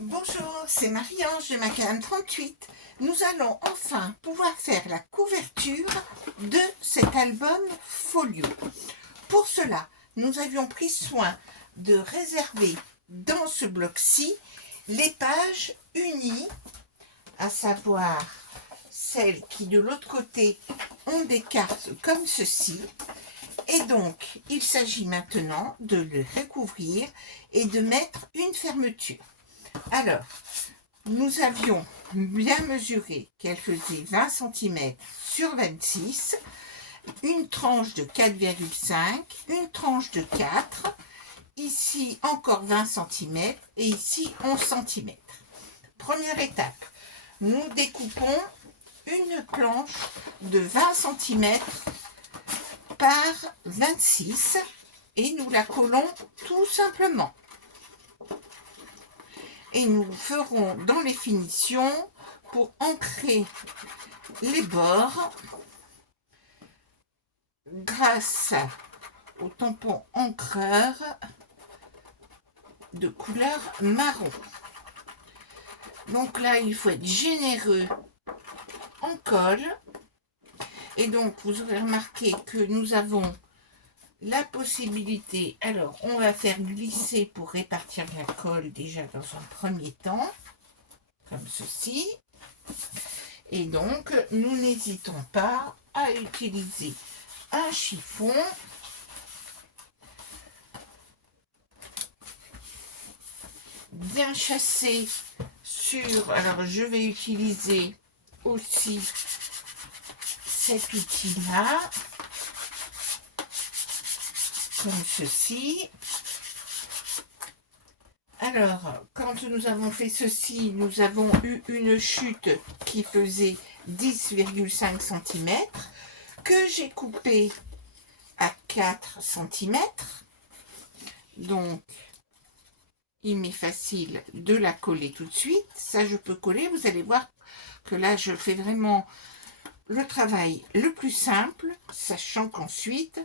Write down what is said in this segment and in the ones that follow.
Bonjour, c'est Marie-Ange de Macadam 38. Nous allons enfin pouvoir faire la couverture de cet album folio. Pour cela, nous avions pris soin de réserver dans ce bloc-ci les pages unies, à savoir celles qui de l'autre côté ont des cartes comme ceci. Et donc, il s'agit maintenant de le recouvrir et de mettre une fermeture. Alors, nous avions bien mesuré qu'elle faisait 20 cm sur 26, une tranche de 4,5, une tranche de 4, ici encore 20 cm et ici 11 cm. Première étape, nous découpons une planche de 20 cm par 26 et nous la collons tout simplement. Et nous ferons dans les finitions pour ancrer les bords grâce au tampon encreur de couleur marron. Donc là, il faut être généreux en colle. Et donc, vous aurez remarqué que nous avons la possibilité, alors on va faire glisser pour répartir la colle déjà dans un premier temps, comme ceci. Et donc, nous n'hésitons pas à utiliser un chiffon bien chassé sur, alors je vais utiliser aussi cet outil-là, comme ceci. Alors, quand nous avons fait ceci, nous avons eu une chute qui faisait 10,5 cm que j'ai coupé à 4 cm. Donc, il m'est facile de la coller tout de suite. Ça, je peux coller. Vous allez voir que là, je fais vraiment le travail le plus simple, sachant qu'ensuite,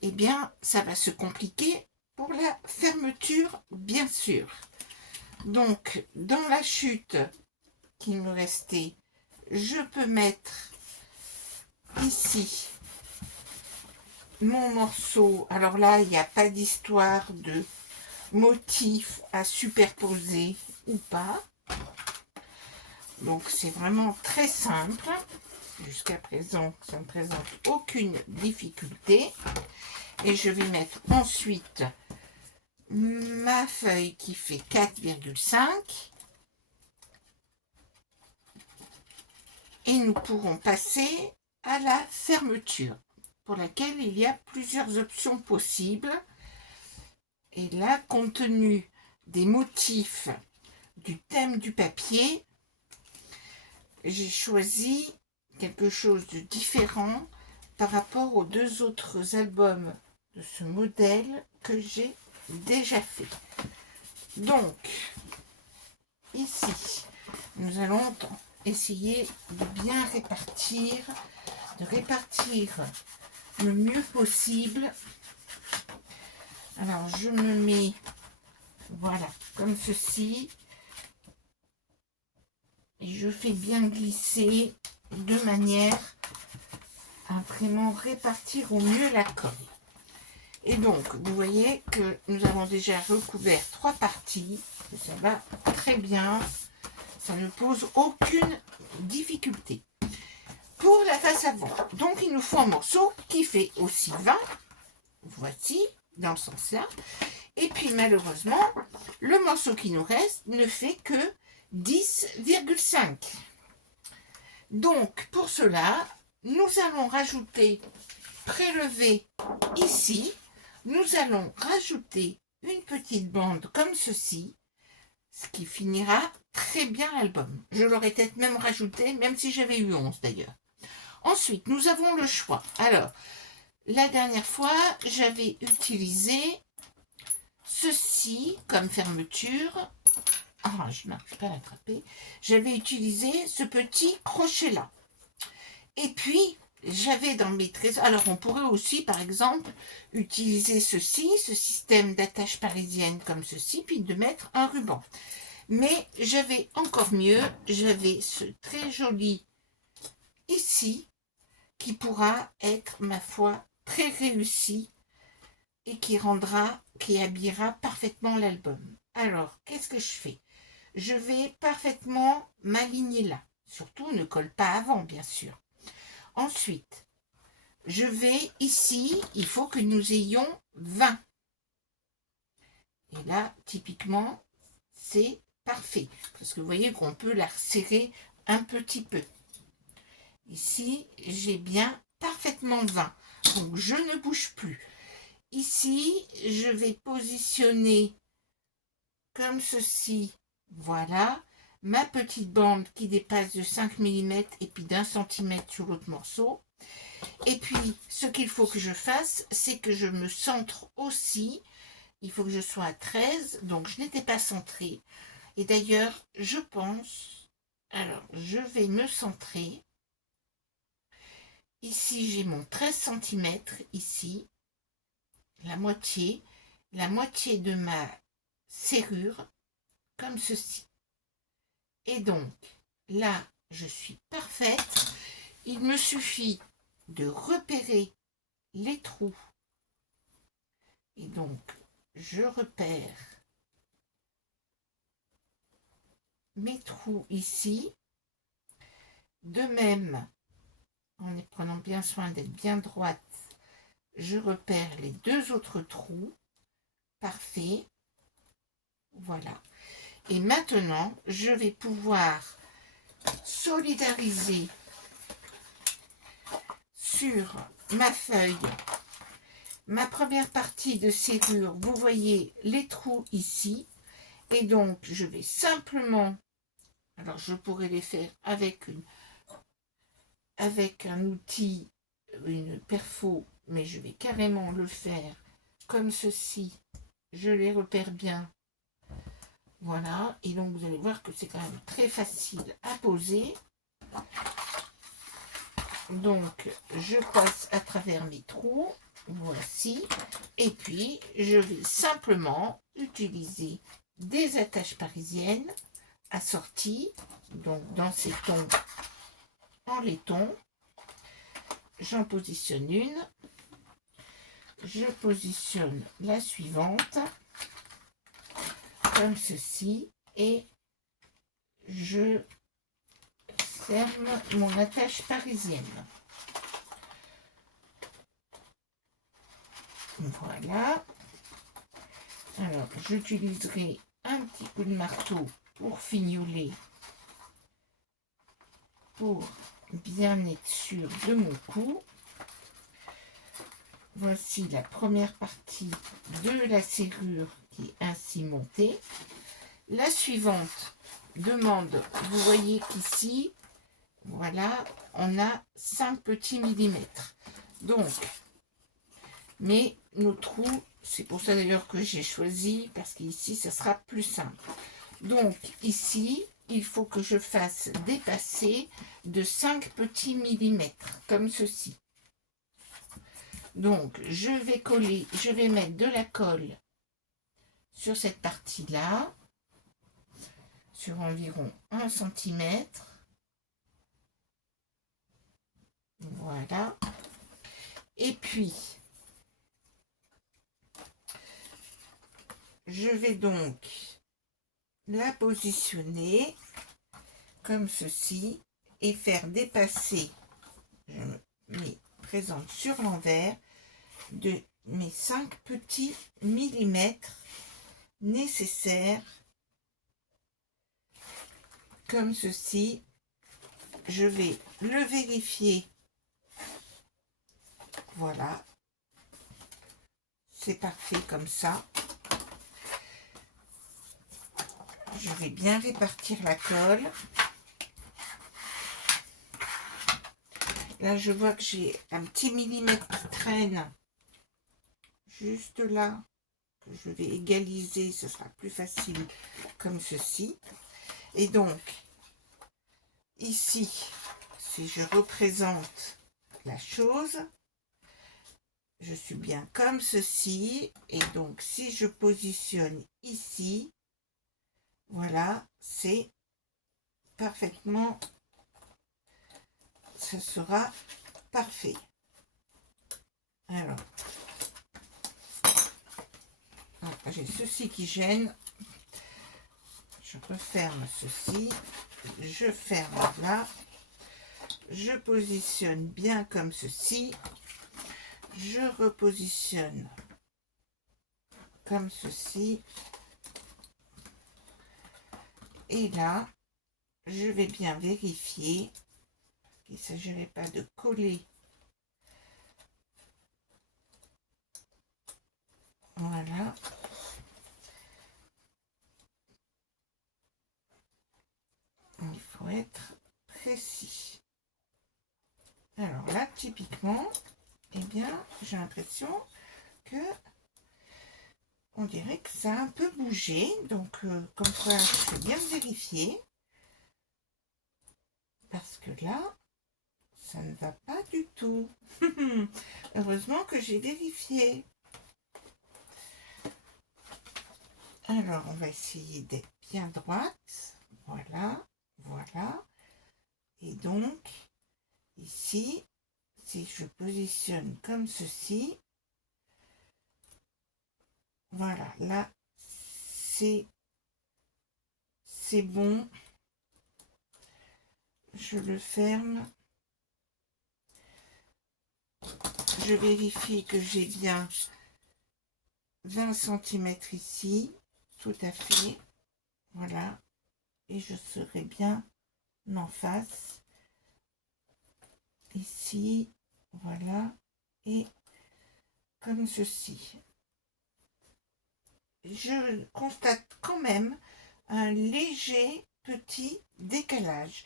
eh bien, ça va se compliquer pour la fermeture, bien sûr. Donc, dans la chute qui me restait, je peux mettre ici mon morceau. Alors là, il n'y a pas d'histoire de motif à superposer ou pas. Donc, c'est vraiment très simple. Jusqu'à présent, ça ne présente aucune difficulté. Et je vais mettre ensuite ma feuille qui fait 4,5 et nous pourrons passer à la fermeture pour laquelle il y a plusieurs options possibles. Et là, compte tenu des motifs du thème du papier, j'ai choisi quelque chose de différent par rapport aux deux autres albums de ce modèle que j'ai déjà fait. Donc, ici, nous allons essayer de bien répartir, le mieux possible. Alors, je me mets, voilà, comme ceci, et je fais bien glisser de manière à vraiment répartir au mieux la colle. Et donc, vous voyez que nous avons déjà recouvert 3 parties. Ça va très bien. Ça ne pose aucune difficulté. Pour la face avant, donc il nous faut un morceau qui fait aussi 20. Voici, dans ce sens-là. Et puis, malheureusement, le morceau qui nous reste ne fait que 10,5. Donc, pour cela, nous allons prélever ici, nous allons rajouter une petite bande comme ceci, ce qui finira très bien l'album. Je l'aurais peut-être même rajouté, même si j'avais eu 11 d'ailleurs. Ensuite, nous avons le choix. Alors, la dernière fois, j'avais utilisé ceci comme fermeture. Ah, je n'arrive pas à l'attraper. J'avais utilisé ce petit crochet-là. Et puis, j'avais dans mes trésors... Alors, on pourrait aussi, par exemple, utiliser ceci, ce système d'attache parisienne comme ceci, puis de mettre un ruban. Mais j'avais encore mieux, j'avais ce très joli ici, qui pourra être, ma foi, très réussi et qui habillera parfaitement l'album. Alors, qu'est-ce que je fais? Je vais parfaitement m'aligner là. Surtout, ne colle pas avant, bien sûr. Ensuite, je vais ici, il faut que nous ayons 20. Et là, typiquement, c'est parfait. Parce que vous voyez qu'on peut la resserrer un petit peu. Ici, j'ai bien parfaitement 20. Donc, je ne bouge plus. Ici, je vais positionner comme ceci. Voilà. Ma petite bande qui dépasse de 5 mm et puis d'1 cm sur l'autre morceau. Et puis, ce qu'il faut que je fasse, c'est que je me centre aussi. Il faut que je sois à 13. Donc, je n'étais pas centrée. Et d'ailleurs, je pense... Alors, je vais me centrer. Ici, j'ai mon 13 cm, ici, la moitié de ma serrure, comme ceci. Et donc, là, je suis parfaite. Il me suffit de repérer les trous. Et donc, je repère mes trous ici. De même, en prenant bien soin d'être bien droite, je repère les 2 autres trous. Parfait. Voilà. Et maintenant, je vais pouvoir solidariser sur ma feuille ma première partie de serrure. Vous voyez les trous ici. Et donc, je vais simplement... Alors, je pourrais les faire avec un outil, une perfo, mais je vais carrément le faire comme ceci. Je les repère bien. Voilà. Et donc, vous allez voir que c'est quand même très facile à poser. Donc, je passe à travers mes trous. Voici. Et puis, je vais simplement utiliser des attaches parisiennes assorties. Donc, dans ces tons en laiton. J'en positionne une. Je positionne la suivante. Comme ceci. Et je ferme mon attache parisienne. Voilà. Alors, j'utiliserai un petit coup de marteau pour fignoler, pour bien être sûr de mon coup. Voici la première partie de la serrure qui est ainsi montée. La suivante demande, vous voyez qu'ici, voilà, on a 5 petits millimètres. Donc, mais nos trous, c'est pour ça d'ailleurs que j'ai choisi, parce qu'ici, ça sera plus simple. Donc, ici, il faut que je fasse dépasser de 5 petits millimètres, comme ceci. Donc, je vais coller, je vais mettre de la colle sur cette partie-là, sur environ 1 cm. Voilà. Et puis, je vais donc la positionner comme ceci et faire dépasser, je me présente sur l'envers, de mes 5 petits millimètres nécessaires, comme ceci. Je vais le vérifier. Voilà, c'est parfait comme ça. Je vais bien répartir la colle. Là, je vois que j'ai un petit millimètre qui traîne juste là, que je vais égaliser, ce sera plus facile comme ceci. Et donc, ici, si je représente la chose, je suis bien comme ceci. Et donc, si je positionne ici, Voilà, c'est parfaitement, ça sera parfait. Alors, j'ai ceci qui gêne. Je referme ceci. Je ferme là. Je positionne bien comme ceci. Je repositionne comme ceci. Et là, je vais bien vérifier qu'il ne s'agirait pas de coller. Voilà. Il faut être précis. Alors là, typiquement, eh bien, j'ai l'impression que on dirait que ça a un peu bougé. Donc, comme quoi, il faut bien vérifier. Parce que là, ça ne va pas du tout. Heureusement que j'ai vérifié. Alors, on va essayer d'être bien droite. Voilà, voilà. Et donc, ici, si je positionne comme ceci, voilà, là, c'est bon. Je le ferme. Je vérifie que j'ai bien 20 cm ici, tout à fait. Voilà. Et je serai bien en face. Ici, voilà. Et comme ceci. Je constate quand même un léger petit décalage.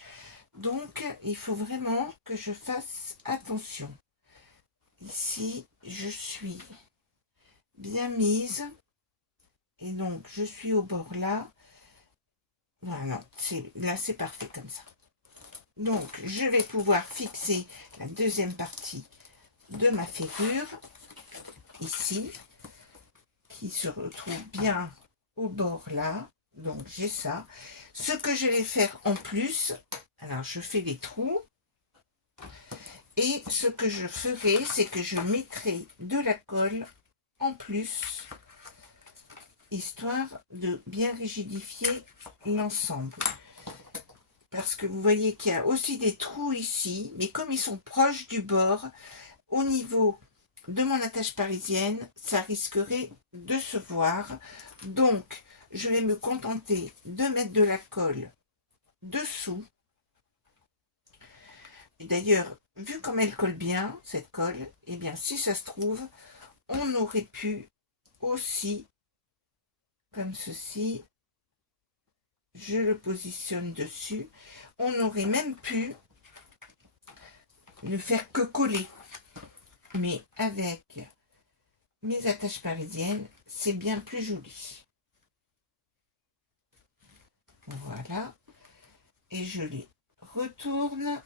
Donc, il faut vraiment que je fasse attention. Ici, je suis bien mise. Et donc, je suis au bord là. Voilà, là, c'est parfait comme ça. Donc, je vais pouvoir fixer la deuxième partie de ma ferrure, ici, qui se retrouve bien au bord là. Donc, j'ai ça. Ce que je vais faire en plus, alors je fais les trous. Et ce que je ferai, c'est que je mettrai de la colle en plus, histoire de bien rigidifier l'ensemble. Parce que vous voyez qu'il y a aussi des trous ici, mais comme ils sont proches du bord, au niveau de mon attache parisienne, ça risquerait de se voir. Donc, je vais me contenter de mettre de la colle dessous. Et d'ailleurs, vu comme elle colle bien, cette colle, eh bien, si ça se trouve, on aurait pu aussi, comme ceci, je le positionne dessus, on aurait même pu ne faire que coller. Mais avec mes attaches parisiennes, c'est bien plus joli. Voilà. Et je les retourne.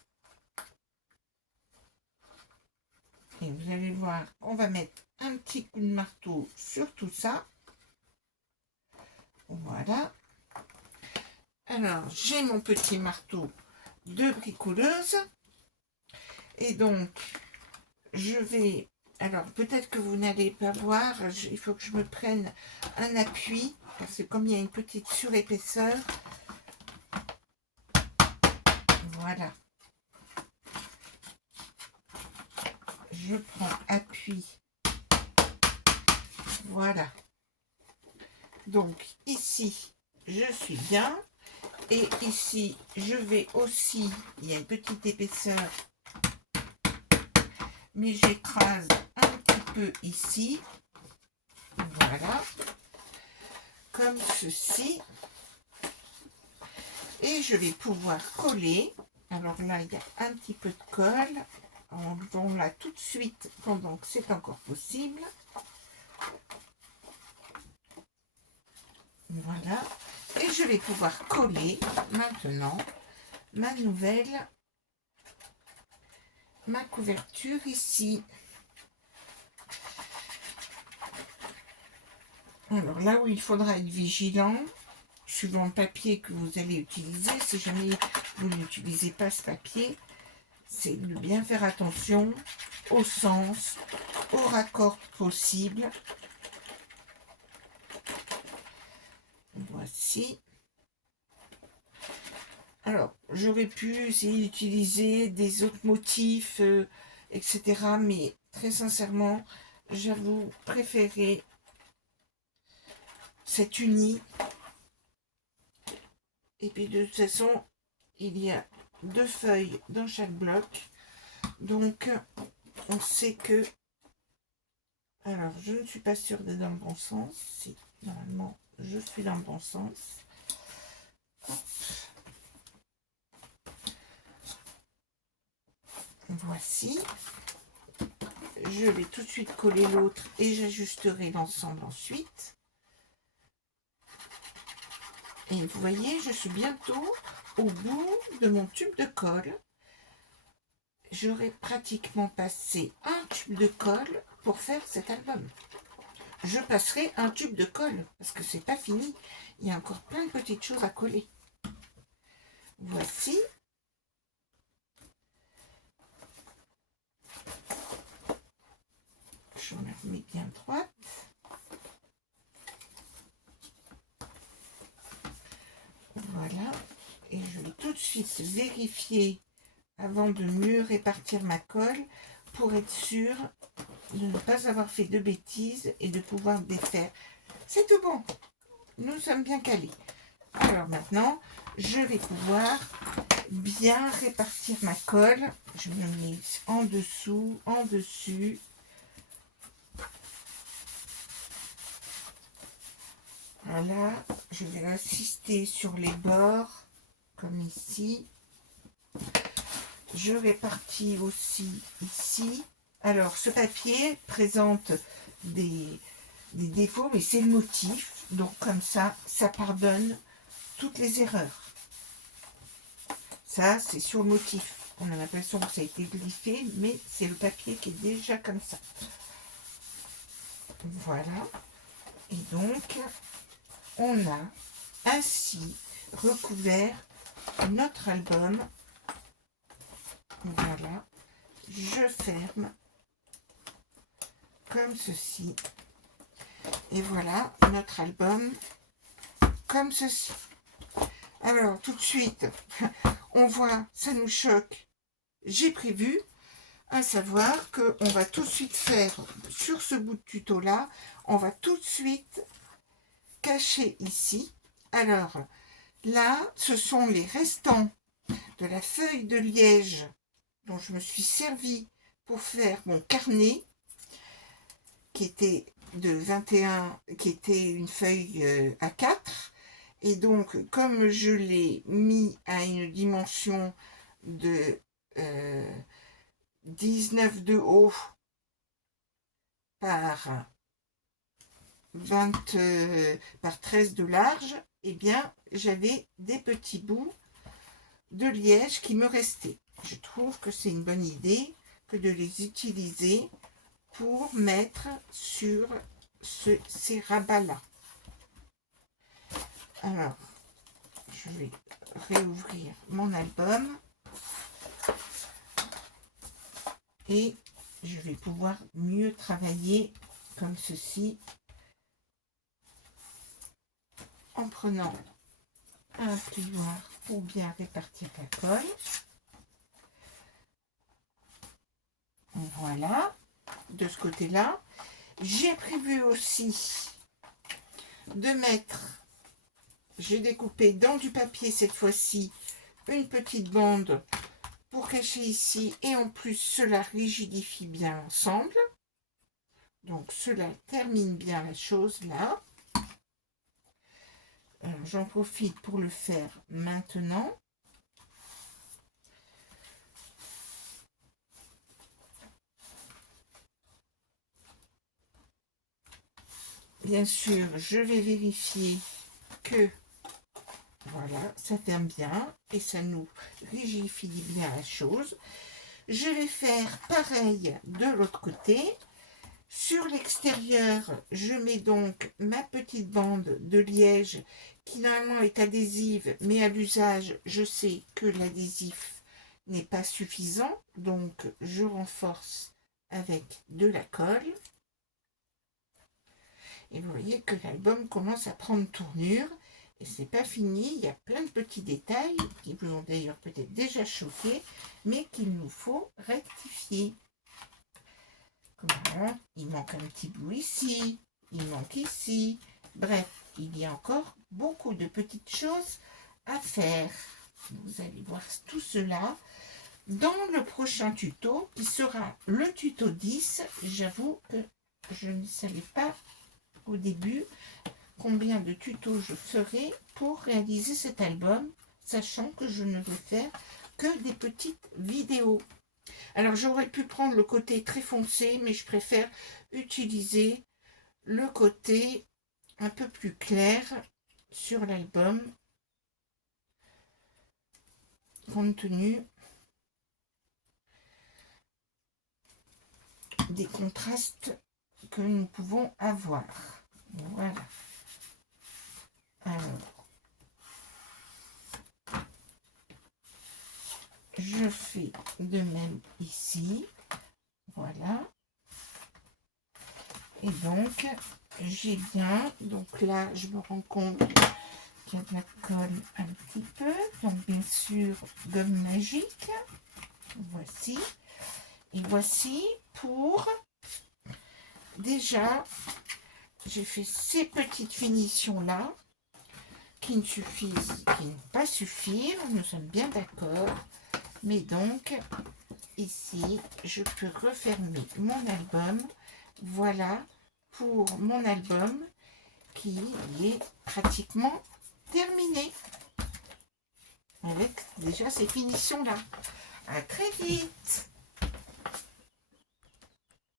Et vous allez voir, on va mettre un petit coup de marteau sur tout ça. Voilà. Alors, j'ai mon petit marteau de bricoleuse. Et donc, je vais... Alors, peut-être que vous n'allez pas voir, il faut que je me prenne un appui, parce que comme il y a une petite surépaisseur, voilà. Je prends appui. Voilà. Donc, ici, je suis bien. Et ici, je vais aussi, il y a une petite épaisseur, mais j'écrase un petit peu ici. Voilà. Comme ceci. Et je vais pouvoir coller. Alors là, il y a un petit peu de colle. Enlevons-la tout de suite pendant que c'est encore possible. Voilà. Et je vais pouvoir coller maintenant ma couverture ici. Alors là où il faudra être vigilant, suivant le papier que vous allez utiliser. Si jamais vous n'utilisez pas ce papier, c'est de bien faire attention au sens, au raccord possible. Voici. Alors, j'aurais pu essayer d'utiliser des autres motifs, etc. Mais très sincèrement, j'avoue préférer cet uni. Et puis de toute façon, il y a 2 feuilles dans chaque bloc. Donc, on sait que... Alors, je ne suis pas sûre d'être dans le bon sens. Si, normalement, je suis dans le bon sens. Hop. Voici. Je vais tout de suite coller l'autre et j'ajusterai l'ensemble ensuite. Et vous voyez, je suis bientôt au bout de mon tube de colle. J'aurai pratiquement passé un tube de colle pour faire cet album. Je passerai un tube de colle parce que c'est pas fini. Il y a encore plein de petites choses à coller. Voici. Je me remets bien droite. Voilà. Et je vais tout de suite vérifier avant de mieux répartir ma colle pour être sûr de ne pas avoir fait de bêtises et de pouvoir défaire. C'est tout bon. Nous sommes bien calés. Alors maintenant, je vais pouvoir bien répartir ma colle. Je me mets en dessous, en dessus. Voilà, je vais insister sur les bords, comme ici. Je répartis aussi ici. Alors, ce papier présente des défauts, mais c'est le motif. Donc, comme ça, ça pardonne toutes les erreurs. Ça, c'est sur le motif. On a l'impression que ça a été griffé, mais c'est le papier qui est déjà comme ça. Voilà. Et donc, on a ainsi recouvert notre album. Voilà. Je ferme comme ceci. Et voilà notre album comme ceci. Alors, tout de suite, on voit, ça nous choque. J'ai prévu, à savoir qu'on va tout de suite faire, sur ce bout de tuto-là, on va tout de suite cacher ici. Alors, là, ce sont les restants de la feuille de liège dont je me suis servi pour faire mon carnet, qui était de 21, qui était une feuille A4. Et donc, comme je l'ai mis à une dimension de 19 de haut par 13 de large, eh bien, j'avais des petits bouts de liège qui me restaient. Je trouve que c'est une bonne idée que de les utiliser pour mettre sur ces rabats-là. Alors, je vais réouvrir mon album et je vais pouvoir mieux travailler comme ceci en prenant un plioir pour bien répartir la colle. Voilà, de ce côté-là. J'ai prévu aussi de mettre, j'ai découpé dans du papier cette fois-ci, une petite bande pour cacher ici, et en plus cela rigidifie bien l'ensemble. Donc cela termine bien la chose là. J'en profite pour le faire maintenant. Bien sûr, je vais vérifier que voilà, ça ferme bien et ça nous rigidifie bien la chose. Je vais faire pareil de l'autre côté. Sur l'extérieur, je mets donc ma petite bande de liège qui normalement est adhésive, mais à l'usage, je sais que l'adhésif n'est pas suffisant, donc je renforce avec de la colle. Et vous voyez que l'album commence à prendre tournure. Et c'est pas fini, il y a plein de petits détails qui vous ont d'ailleurs peut-être déjà choqué, mais qu'il nous faut rectifier. Comment? Il manque un petit bout ici, il manque ici. Bref, il y a encore beaucoup de petites choses à faire. Vous allez voir tout cela dans le prochain tuto qui sera le tuto 10. J'avoue que je ne savais pas au début combien de tutos je ferai pour réaliser cet album, sachant que je ne vais faire que des petites vidéos. Alors j'aurais pu prendre le côté très foncé, mais je préfère utiliser le côté un peu plus clair sur l'album, compte tenu des contrastes que nous pouvons avoir. Voilà. Alors, je fais de même ici. Voilà. Et donc, j'ai bien, donc là, je me rends compte qu'il y a de la colle un petit peu. Donc, bien sûr, gomme magique. Voici. Et voici pour, déjà, j'ai fait ces petites finitions-là qui ne suffisent, qui ne vont pas suffire. Nous sommes bien d'accord. Mais donc, ici, je peux refermer mon album. Voilà pour mon album qui est pratiquement terminé avec déjà ces finitions là. À très vite.